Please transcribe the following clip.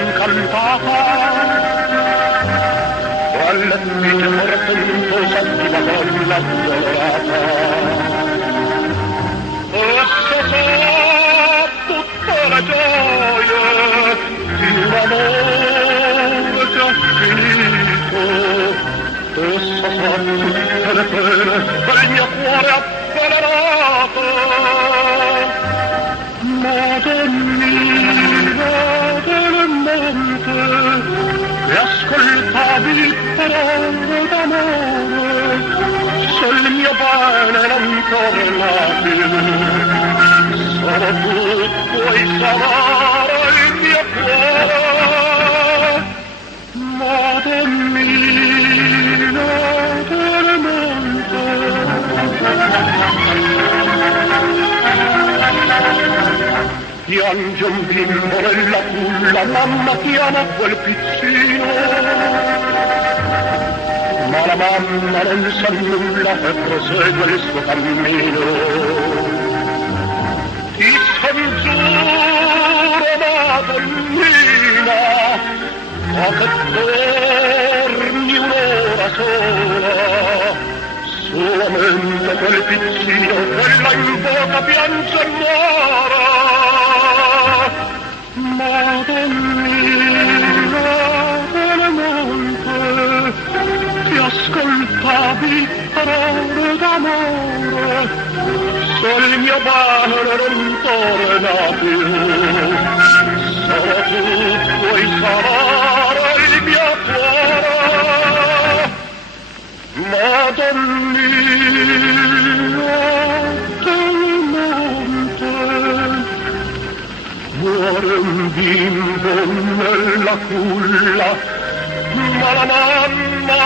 incantata, quella specie portentosa di Madonna addolorata. Essa sa tutta la gioia di un amore già finito, essa sa tutte le pene del mio cuore avvelenato. Madonnina del monte, che ascoltavi parole d'amore, se il mio bene non torna più, solo tu puoi salvare il mio cuore. Madonnina del monte. Piange un bimbo nella culla, mamma chiama quel piccino, ma la mamma non sa nulla e prosegue il suo cammino. Ti scongiuro, Madonnina, ma che dormi un'ora sola, solamente quel piccino che la invoca piange e muore. Madonnina del monte, ti ascoltavi parole d'amore, se il mio bene non torna più, solo tu puoi salvare il mio cuore. Madonnina del monte. Muore un bimbo nella culla, ma la mamma